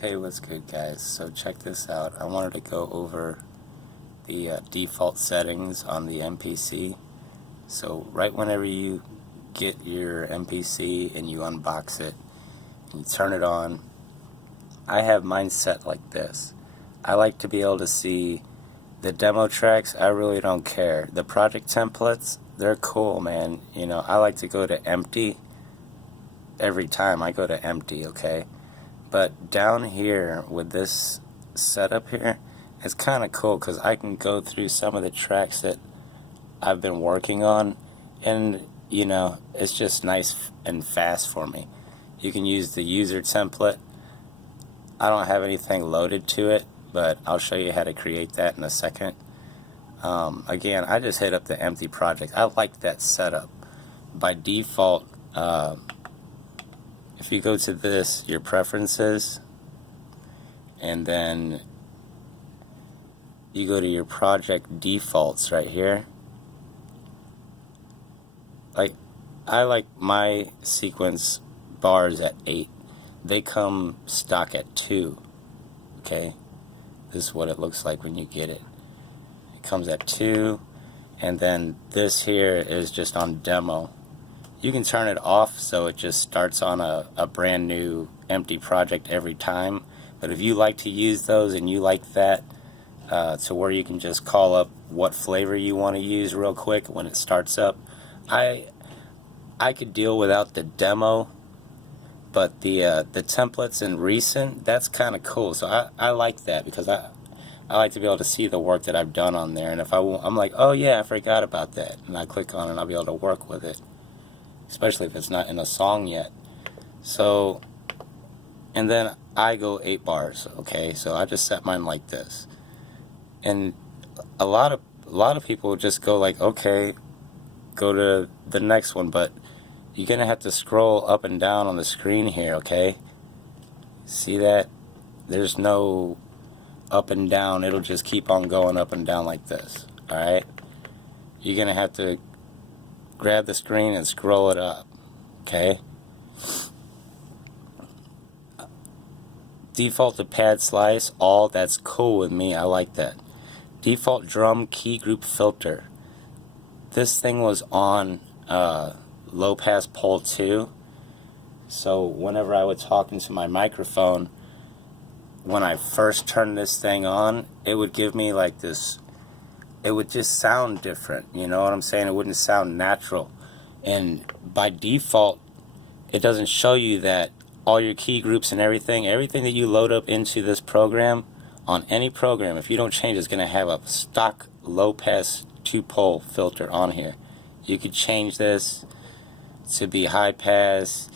Hey, what's good, guys? So check this out. I wanted to go over the default settings on the MPC. So right whenever you get your MPC and you unbox it and you turn it on, I have mine set like this. I like to be able to see the demo tracks. I really don't care. The project templates, they're cool, man. You know, I like to go to empty every time. I go to empty, okay? But down here with this setup here, it's kind of cool because I can go through some of the tracks that I've been working on, and you know, it's just nice and fast for me. You can use the user template. I don't have anything loaded to it, but I'll show you how to create that in a second. Again, I just hit up the empty project. I like that setup. By default, if you go to this, your preferences, and then you go to your project defaults right here. I like my sequence bars at 8. They come stock at 2. Okay, this is what it looks like when you get it. It comes at 2, and then this here is just on demo. You can turn it off so it just starts on a brand new empty project every time. But if you like to use those and you like that to where you can just call up what flavor you want to use real quick when it starts up, I could deal without the demo, but the templates in recent, that's kind of cool. So I like that because I like to be able to see the work that I've done on there. And if I'm like, oh yeah, I forgot about that, and I click on it, I'll be able to work with it, especially if it's not in a song yet. So, and then I go 8 bars, okay? So I just set mine like this. And a lot of people just go like, okay, go to the next one, but you're gonna have to scroll up and down on the screen here, okay? See that? There's no up and down. It'll just keep on going up and down like this, alright? You're gonna have to grab the screen and scroll it up, okay? Default to pad slice, all, that's cool with me. I like that. Default drum key group filter. This thing was on low pass pole 2, so whenever I was talking to my microphone, when I first turned this thing on, it would give me like this, it would just sound different, you know what I'm saying? It wouldn't sound natural. And by default, it doesn't show you that all your key groups and everything that you load up into this program, on any program, if you don't change, it's going to have a stock low pass 2-pole filter on here. You could change this to be high pass,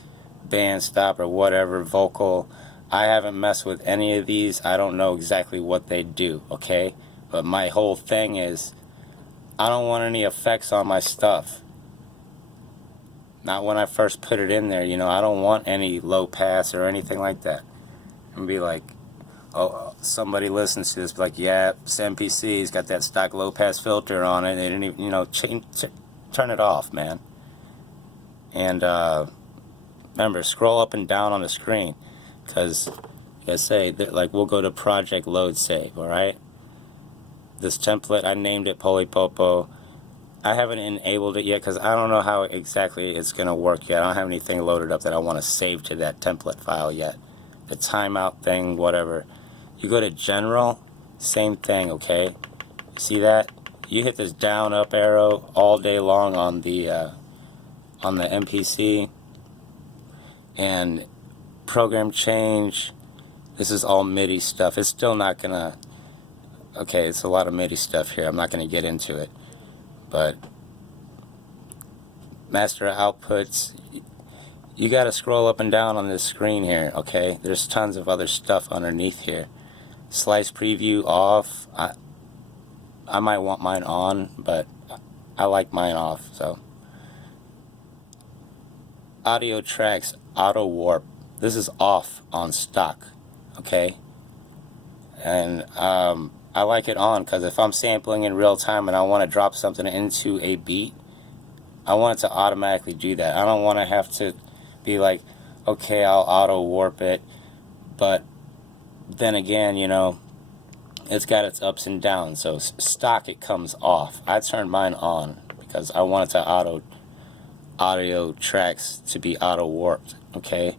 band stop, or whatever, vocal. I haven't messed with any of these. I don't know exactly what they do, okay? But my whole thing is, I don't want any effects on my stuff. Not when I first put it in there, you know. I don't want any low pass or anything like that. And be like, oh, somebody listens to this, be like, yeah, this MPC's got that stock low pass filter on it. They didn't even, you know, turn it off, man. And remember, scroll up and down on the screen, because like I say, like, we'll go to project load save, alright? This template, I named it Poli Popo. I haven't enabled it yet because I don't know how exactly it's going to work yet. I don't have anything loaded up that I want to save to that template file yet. The timeout thing, whatever. You go to general, same thing, okay? See that? You hit this down up arrow all day long on the MPC, and program change. This is all MIDI stuff. It's still not gonna, okay, it's a lot of MIDI stuff here. I'm not gonna get into it, but master outputs, you gotta scroll up and down on this screen here, okay? There's tons of other stuff underneath here. Slice preview off. I might want mine on, but I like mine off. So audio tracks auto warp, this is off on stock, okay? And I like it on because if I'm sampling in real time and I want to drop something into a beat, I want it to automatically do that. I don't want to have to be like, okay, I'll auto warp it, but then again, you know, it's got its ups and downs. So stock, it comes off. I turned mine on because I wanted to audio tracks to be auto warped. Okay,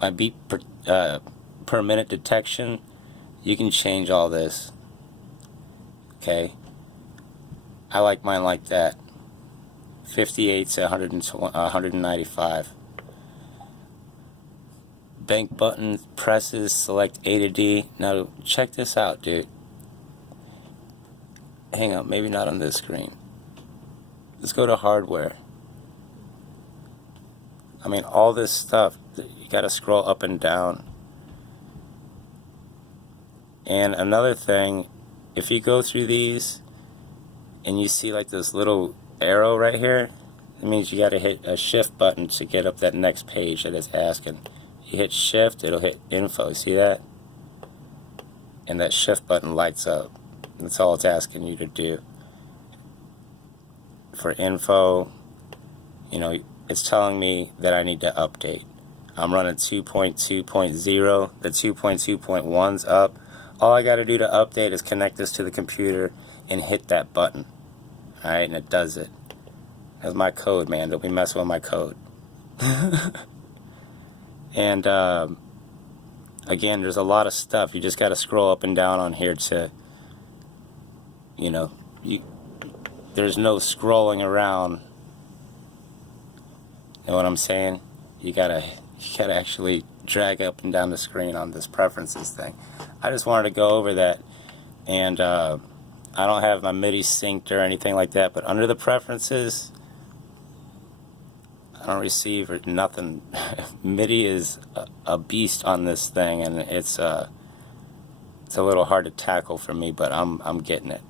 my beat per minute detection, you can change all this. Okay, I like mine like that. 58 to 195. Bank button presses, select A to D. Now check this out, dude. Hang on, maybe not on this screen. Let's go to hardware. I mean, all this stuff, you gotta scroll up and down. And another thing, if you go through these and you see like this little arrow right here, it means you gotta hit a shift button to get up that next page that it's asking. You hit shift, it'll hit info. See that? And that shift button lights up. That's all it's asking you to do. For info, you know, it's telling me that I need to update. I'm running 2.2.0. The 2.2.1's up. All I gotta do to update is connect this to the computer and hit that button. Alright, and it does it. That's my code, man. Don't be messing with my code. And again, there's a lot of stuff. You just got to scroll up and down on here to, you know, there's no scrolling around. You know what I'm saying? You gotta actually drag up and down the screen on this preferences thing. I just wanted to go over that, and I don't have my MIDI synced or anything like that, but under the preferences, I don't receive or nothing. MIDI is a beast on this thing, and it's a little hard to tackle for me, but I'm getting it.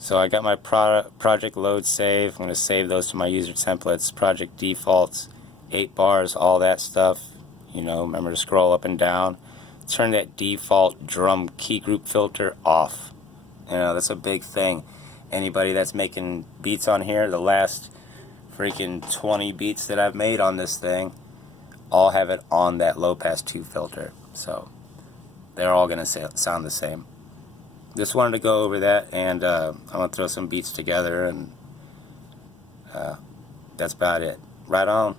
So I got my project load save. I'm going to save those to my user templates, project defaults, 8 bars, all that stuff. You know, remember to scroll up and down. Turn that default drum key group filter off. You know, that's a big thing. Anybody that's making beats on here, the last freaking 20 beats that I've made on this thing all have it on that low pass 2 filter, so they're all gonna sound the same. Just wanted to go over that, and I'm gonna throw some beats together, and that's about it. Right on.